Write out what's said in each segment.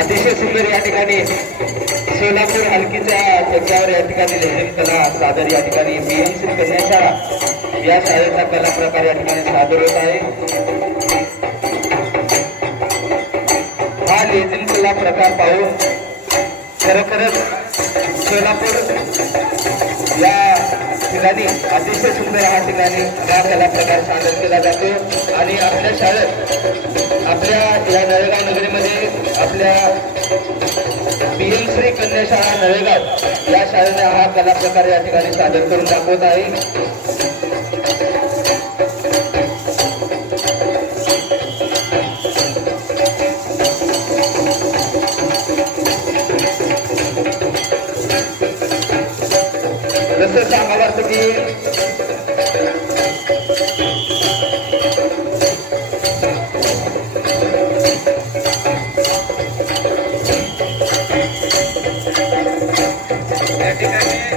अतिशय सुंदर या ठिकाणी सोलापूर हलकीच्या त्याच्यावर या ठिकाणी लेझिम कला सादर या ठिकाणी PM श्री कन्या शाळा या शाळेचा कला प्रकार या ठिकाणी सादर होत आहे। हा लेझिम कला प्रकार पाहून खरोखरच सोलापूर या ठिकाणी अतिशय सुंदर हा ठिकाणी हा कला प्रकार सादर केला जातो आणि आपल्या शाळेत आपल्या या नळेगाव नगरीमध्ये आपल्या PM श्री कन्या शाळा नळेगाव या शाळेने हा कला प्रकार या ठिकाणी सादर करून दाखवत आहे। जसं सांगावं असतं की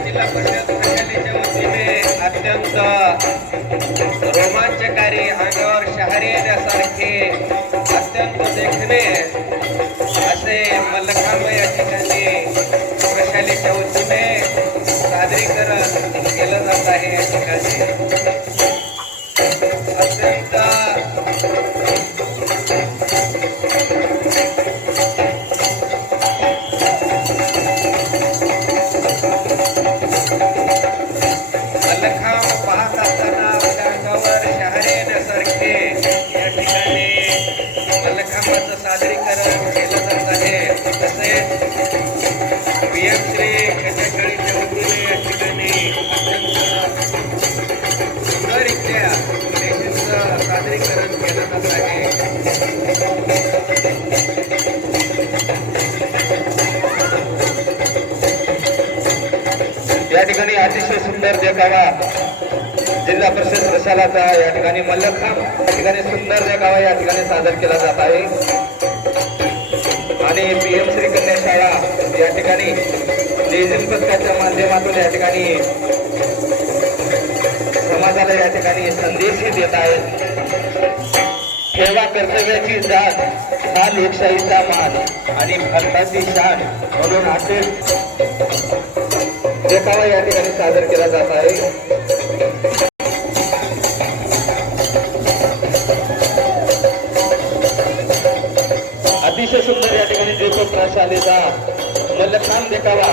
जिल्हा परिषद प्रशालेच्या वतीने अत्यंत रोमांचकारी अंगावर शहर येण्यासारखे अत्यंत देखणे असे मल्लखांब या ठिकाणी प्रशालेच्या वतीने सादरीकरण केलं जात आहे। या ठिकाणी अत्यंत मल्लखांब पाहत असताना आपल्या अंगावर शहर येण्यासारखे या ठिकाणी मल्लखांबाचं सादरीकरण केलं जात आहे। तसेच PM श्री कन्या शाळेच्या वतीने या ठिकाणी अत्यंत सुंदररित्या लेझिमचं सादरीकरण केलं जात आहे। या ठिकाणी अतिशय सुंदर देखावा जिल्हा परिषद प्रशालाचा या ठिकाणी मल्लखांब या ठिकाणी सुंदर देखावा या ठिकाणी सादर केला जात आहे आणि PM श्री कन्या शाळा या ठिकाणी लेझिम पथकाच्या माध्यमातून या ठिकाणी समाजाला या ठिकाणी संदेशही देत आहेत। ठेवा कर्तव्याची जात हा लोकशाहीचा मान आणि भारताची शान म्हणून असेल देखावा या ठिकाणी सादर केला जात आहे। अतिशय सुंदर या ठिकाणी दीपक प्रशालेचा मल्लखांब देखावा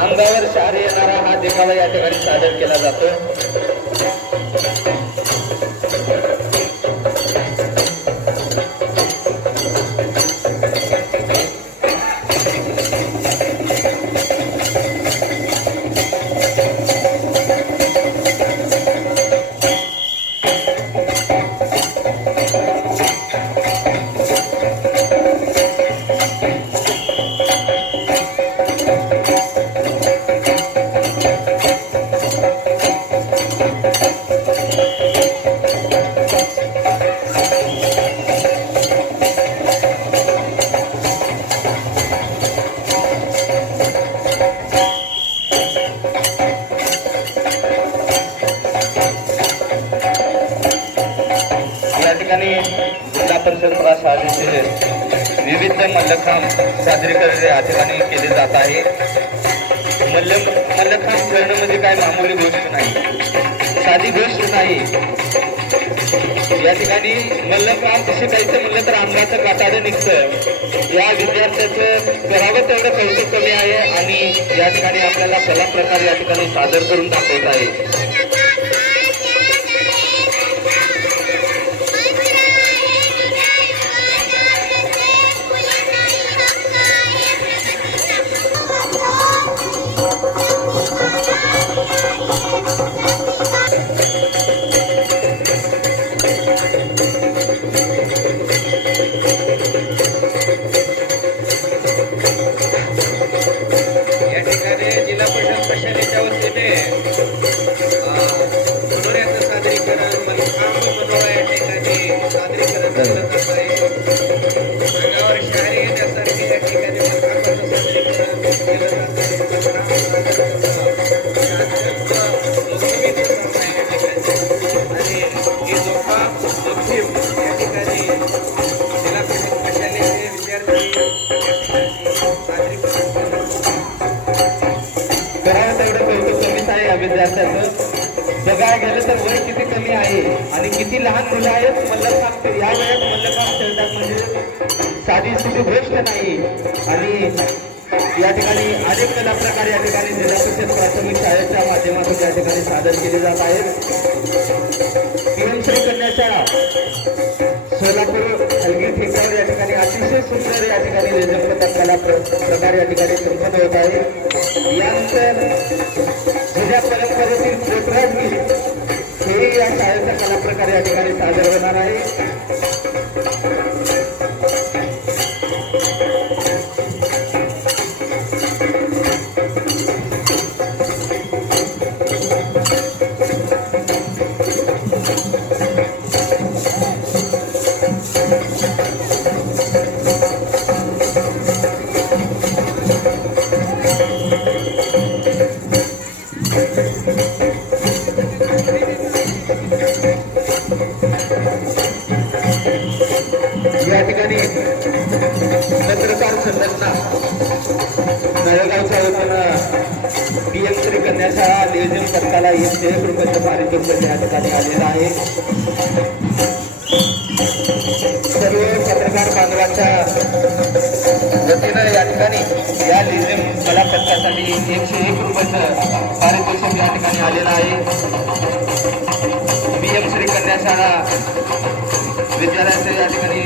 अंगावर शहर येणारा हा देखावा या ठिकाणी सादर केला जातो। जिल्हा परिषद प्रशालेचे विविध मल्लखांब सादरीकरण या ठिकाणी केले जात आहे। मल्लखांब खेळणं म्हणजे काय मामूली गोष्ट नाही, साधी गोष्ट नाही। या ठिकाणी मल्लखांब शिकायचं म्हणलं तर अंगाचं काटाडं निघतं। या विद्यार्थ्याचं करावं तेवढं कौतुक कमी आहे आणि या ठिकाणी आपल्याला कला प्रकार या ठिकाणी सादर करून दाखवत आहे। करावं तेवढं कौतुक कमीच आहे या विद्यार्थ्याचं. बघायला गेलं तर वय किती कमी आहे आणि किती लहान मुलं आहेत. मल्लखांब या वेळेत मल्लखांब खेळतात म्हणजे साधी सुधी गोष्ट नाही. आणि या ठिकाणी अनेक कला प्रकार या ठिकाणी जिल्हा परिषद प्राथमिक शाळेच्या माध्यमातून या ठिकाणी सादर केले जात आहेत. पीएम श्री कन्या शाळा सोलापूर हलगी ठेक्यावर या ठिकाणी अतिशय सुंदर या ठिकाणी लेझर कला प्रकार या ठिकाणी संपन्न होत आहे. यानंतर जुन्या परंपरेतील पोतराजगीर हे या शाळेचा कला प्रकार या ठिकाणी सादर होणार आहे. या ठिकाणी पत्रकार संघटना नळगावच्या वतीनं पीएम श्री कन्या शाळा नियोजन पथकाला 101 रुपयाचं पारितोषिक या ठिकाणी आलेलं आहे. सर्व पत्रकार बांधवांच्या वतीनं या ठिकाणी या लिझिम कला पथकासाठी 101 रुपयाचं पारितोषिक या ठिकाणी आलेलं आहे. पीएम श्री कन्या शाळा विद्यालयाचे या ठिकाणी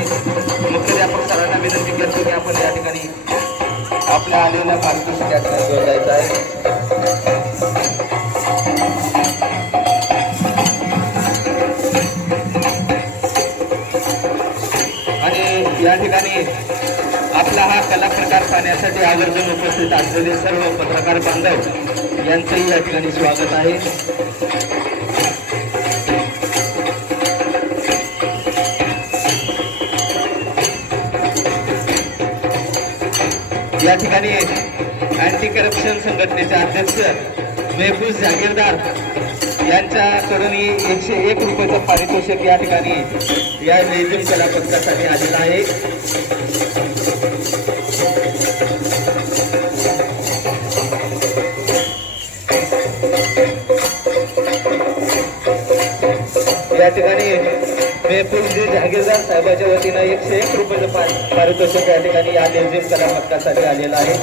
मुख्याध्यापक सरांना विनंती करतो की आपण या ठिकाणी आपल्या आलेल्या पारितोषिक या ठिकाणी घेऊन जायचं आहे. आणि या ठिकाणी आपला हा कला प्रकार पाहण्यासाठी आवर्जून उपस्थित असलेले सर्व पत्रकार बांधव यांचंही या ठिकाणी स्वागत आहे. या ठिकाणी अँटी करप्शन संघटनेचे अध्यक्ष मेहफूज जागीरदार यांच्याकडून 101 रुपयाचं पारितोषिक या ठिकाणी या लेझिम कला पथकासाठी आलेलं आहे. या ठिकाणी मेहफूज जागीरदार साहेबांच्या वतीनं 101 रुपयाचं पारितोषिक या ठिकाणी या लेझिम कला पथकासाठी आलेलं आहे.